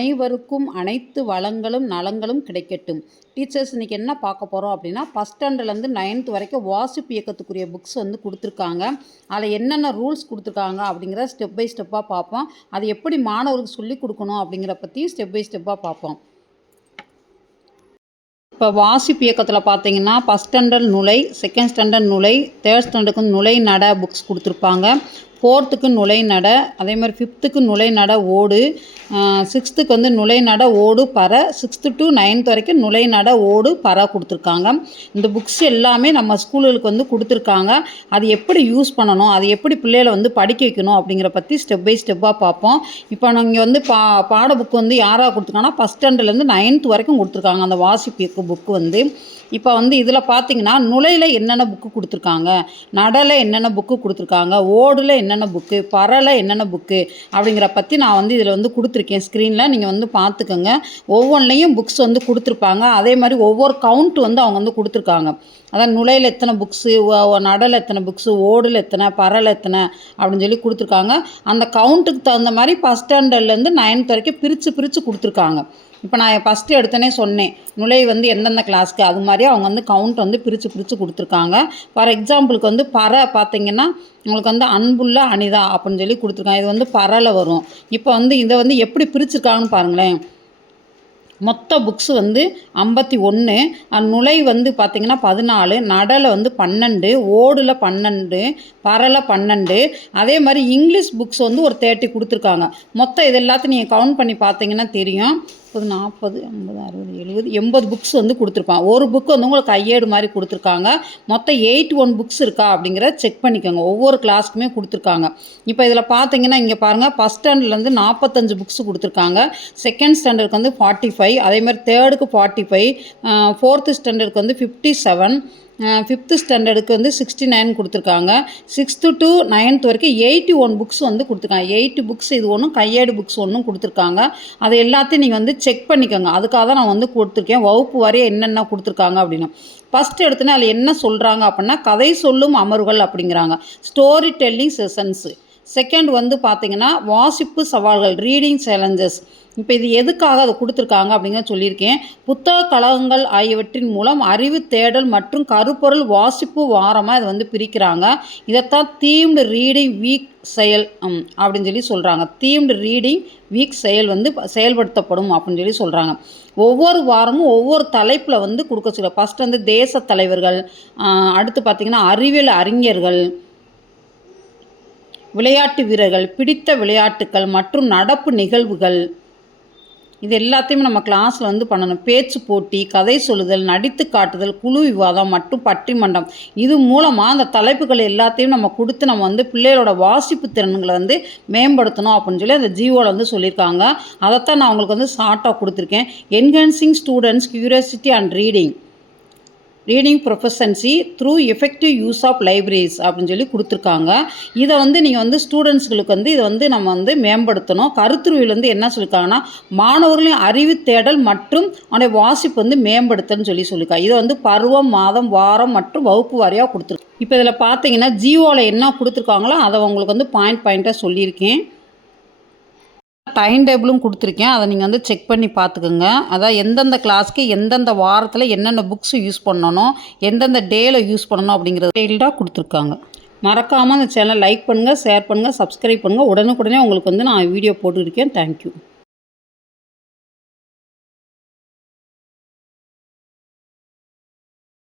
அனைவருக்கும் அனைத்து வளங்களும் நலங்களும் கிடைக்கட்டும். டீச்சர்ஸ் இன்றைக்கி என்ன பார்க்க போகிறோம் அப்படின்னா ஃபஸ்ட் ஸ்டாண்டர்ட்லேருந்து நைன்த் வரைக்கும் வாசிப்பு இயக்கத்துக்குரிய புக்ஸ் வந்து கொடுத்துருக்காங்க. அதில் என்னென்ன ரூல்ஸ் கொடுத்துருக்காங்க அப்படிங்கிற ஸ்டெப் பை ஸ்டெப்பாக பார்ப்போம். அது எப்படி மாணவருக்கு சொல்லிக் கொடுக்கணும் அப்படிங்கிற பற்றி ஸ்டெப் பை ஸ்டெப்பாக பார்ப்போம். இப்போ வாசிப்பு இயக்கத்தில் பார்த்தீங்கன்னா ஃபஸ்ட் ஸ்டாண்டர்ட் நுழை செகண்ட் ஸ்டாண்டர்ட் நுழை தேர்ட் ஸ்டாண்டர்டுக்கு நுழை நட புக்ஸ் கொடுத்துருப்பாங்க. ஃபோர்த்துக்கு நுழை நட அதே மாதிரி ஃபிஃப்த்துக்கு நுழை நட ஓடு சிக்ஸ்த்துக்கு வந்து நுழை நட ஓடு பற சிக்ஸ்த்து டு நைன்த் வரைக்கும் நுழை நட ஓடு பற கொடுத்துருக்காங்க. இந்த புக்ஸ் எல்லாமே நம்ம ஸ்கூலுக்கு வந்து கொடுத்துருக்காங்க. அது எப்படி யூஸ் பண்ணணும் அது எப்படி பிள்ளைகளை வந்து படிக்க வைக்கணும் அப்படிங்கிற பற்றி ஸ்டெப் பை ஸ்டெப்பாக பார்ப்போம். இப்போ நீங்கள் வந்து பா பாட புக் வந்து யாராக கொடுத்துருக்காங்கன்னா ஃபஸ்ட் ஸ்டாண்டர்ட்லேருந்து நைன்த் வரைக்கும் கொடுத்துருக்காங்க அந்த வாசிப்பு புக்கு வந்து. இப்போ வந்து இதில் பார்த்தீங்கன்னா நுழையில் என்னென்ன புக்கு கொடுத்துருக்காங்க நடல என்னென்ன புக்கு கொடுத்துருக்காங்க ஓடில் என்ன என்னென்ன புக்கு பரலை என்னென்ன புக்கு அப்படிங்கிற பற்றி நான் வந்து இதில் வந்து கொடுத்துருக்கேன். ஸ்க்ரீனில் நீங்கள் வந்து பார்த்துக்கோங்க ஒவ்வொன்றிலையும் புக்ஸ் வந்து கொடுத்துருப்பாங்க. அதே மாதிரி ஒவ்வொரு கவுண்ட் வந்து அவங்க வந்து கொடுத்துருக்காங்க. அதான் நுழையில் எத்தனை புக்ஸு நடல் எத்தனை புக்ஸு ஓடில் எத்தனை பரல் எத்தனை அப்படின்னு சொல்லி கொடுத்துருக்காங்க. அந்த கவுண்ட்டுக்கு தகுந்த மாதிரி ஃபஸ்ட் ஸ்டாண்டர்ட்லேருந்து நைன்த் வரைக்கும் பிரித்து பிரித்து கொடுத்துருக்காங்க. இப்போ நான் ஃபஸ்ட்டு எடுத்தோன்னே சொன்னேன். நுழை வந்து எந்தெந்த கிளாஸ்க்கு அது மாதிரி அவங்க வந்து கவுண்ட் வந்து பிரித்து பிரித்து கொடுத்துருக்காங்க. ஃபார் எக்ஸாம்பிளுக்கு வந்து பற பார்த்தீங்கன்னா உங்களுக்கு வந்து அன்புள்ள அனிதா அப்படின்னு சொல்லி கொடுத்துருக்காங்க. இது வந்து பறலை வரும். இப்போ வந்து இதை வந்து எப்படி பிரிச்சிருக்காங்கன்னு பாருங்களேன். மொத்த புக்ஸ் வந்து ஐம்பத்தி ஒன்று நுழை வந்து பார்த்திங்கன்னா பதினாலு நடலை வந்து பன்னெண்டு ஓடில் பன்னெண்டு பரலை பன்னெண்டு. அதே மாதிரி இங்கிலீஷ் புக்ஸ் வந்து ஒரு தேர்ட்டி கொடுத்துருக்காங்க. மொத்தம் இது எல்லாத்தையும் நீங்கள் கவுண்ட் பண்ணி பார்த்தீங்கன்னா தெரியும். முப்பது நாற்பது ஐம்பது அறுபது எழுபது எண்பது புக்ஸ் வந்து கொடுத்துருப்பான். ஒரு புக்கு வந்து உங்களுக்கு கையேடு மாதிரி கொடுத்துருக்காங்க. மொத்தம் எயிட் ஒன் புக்ஸ் இருக்கா அப்படிங்கிறத செக் பண்ணிக்கோங்க. ஒவ்வொரு கிளாஸ்க்குமே கொடுத்துருக்காங்க. இப்போ இதில் பார்த்தீங்கன்னா இங்கே பாருங்கள் ஃபஸ்ட் ஸ்டாண்டர்ட்லேருந்து நாற்பத்தஞ்சு புக்ஸ் கொடுத்துருக்காங்க. செகண்ட் ஸ்டாண்டர்டுக்கு வந்து ஃபார்ட்டி ஃபைவ் அதேமாதிரி தேர்டுக்கு ஃபார்ட்டி ஃபைவ் ஃபோர்த்து ஸ்டாண்டர்டுக்கு வந்து ஃபிஃப்டி செவன் ஃபிஃப்த்து ஸ்டாண்டர்டுக்கு வந்து சிக்ஸ்டி நைன் கொடுத்துருக்காங்க. சிக்ஸ்த்து டு நைன்த் வரைக்கும் எயிட்டி ஒன் புக்ஸ் வந்து கொடுத்துருக்காங்க. எயிட்டு புக்ஸ் இது ஒன்றும் கையேடு புக்ஸ் ஒன்றும் கொடுத்துருக்காங்க. அதை எல்லாத்தையும் நீங்கள் வந்து செக் பண்ணிக்கோங்க. அதுக்காக தான் நான் வந்து கொடுத்துருக்கேன். வகுப்பு வரைய என்னென்ன கொடுத்துருக்காங்க அப்படின்னு. ஃபஸ்ட்டு எடுத்துனா அதில் என்ன சொல்கிறாங்க அப்படின்னா கதை சொல்லும் அமர்வுகள் அப்படிங்கிறாங்க. ஸ்டோரி டெல்லிங் செஷன்ஸு செகண்ட் வந்து பார்த்திங்கன்னா வாசிப்பு சவால்கள் ரீடிங் சேலஞ்சஸ் இப்போ இது எதுக்காக அதை கொடுத்துருக்காங்க அப்படிங்கிற சொல்லியிருக்கேன். புத்தக கழகங்கள் ஆகியவற்றின் மூலம் அறிவு தேடல் மற்றும் கருப்பொருள் வாசிப்பு வாரமாக இதை வந்து பிரிக்கிறாங்க. இதைத்தான் தீம்டு ரீடிங் வீக் செயல் அப்படின்னு சொல்லி சொல்கிறாங்க தீம்டு ரீடிங் வீக் செயல் வந்து செயல்படுத்தப்படும் அப்படின்னு சொல்லி சொல்கிறாங்க ஒவ்வொரு வாரமும் ஒவ்வொரு தலைப்பில் வந்து கொடுக்க சொல்ல ஃபஸ்ட் வந்து தேச தலைவர்கள் அடுத்து பார்த்திங்கன்னா அறிவியல் அறிஞர்கள் விளையாட்டு வீரர்கள் பிடித்த விளையாட்டுக்கள் மற்றும் நடப்பு நிகழ்வுகள். இது எல்லாத்தையுமே நம்ம கிளாஸில் வந்து பண்ணணும். பேச்சு போட்டி கதை சொல்லுதல் நடித்து காட்டுதல் குழு விவாதம் மற்றும் பட்டிமன்றம். இது மூலமாக அந்த தலைப்புகள் எல்லாத்தையும் நம்ம கொடுத்து நம்ம வந்து பிள்ளைகளோட வாசிப்பு திறன்களை வந்து மேம்படுத்தணும் அப்படின்னு சொல்லி அந்த ஜியோவில் வந்து சொல்லியிருக்காங்க. அதைத்தான் நான் உங்களுக்கு வந்து ஷார்ட்டாக கொடுத்துருக்கேன். Enhancing students curiosity and reading reading proficiency through effective use of libraries அப்படின்னு சொல்லி கொடுத்துருக்காங்க. இதை வந்து நீங்கள் வந்து ஸ்டூடெண்ட்ஸ்களுக்கு வந்து இதை வந்து நம்ம வந்து மேம்படுத்தணும். கருத்துருவில் வந்து என்ன சொல்லியிருக்காங்கன்னா மாணவர்களின் அறிவு தேடல் மற்றும் அவனுடைய வாசிப்பு வந்து மேம்படுத்தன்னு சொல்லி சொல்லியிருக்காங்க இதை வந்து பருவம் மாதம் வாரம் மற்றும் வகுப்பு வாரியாக கொடுத்துருக்கு இப்போ இதில் பார்த்தீங்கன்னா ஜியோவில் என்ன கொடுத்துருக்காங்களோ அதை உங்களுக்கு வந்து பாயிண்ட் பாயிண்ட்டாக சொல்லியிருக்கேன். டைம் டேபிளும் கொடுத்துருக்கேன். அதை நீங்கள் வந்து செக் பண்ணி பார்த்துக்குங்க. அதான் எந்தெந்த கிளாஸ்க்கு எந்தெந்த வாரத்தில் என்னென்ன புக்ஸ் யூஸ் பண்ணணும் எந்தெந்த டேயில் யூஸ் பண்ணணும் அப்படிங்கிறது டெய்ல்டாக கொடுத்துருக்காங்க. மறக்காமல் அந்த சேனலை லைக் பண்ணுங்கள் ஷேர் பண்ணுங்கள் சப்ஸ்கிரைப் பண்ணுங்கள் உடனுக்குடனே உங்களுக்கு வந்து நான் வீடியோ போட்டுருக்கேன் தேங்க்யூ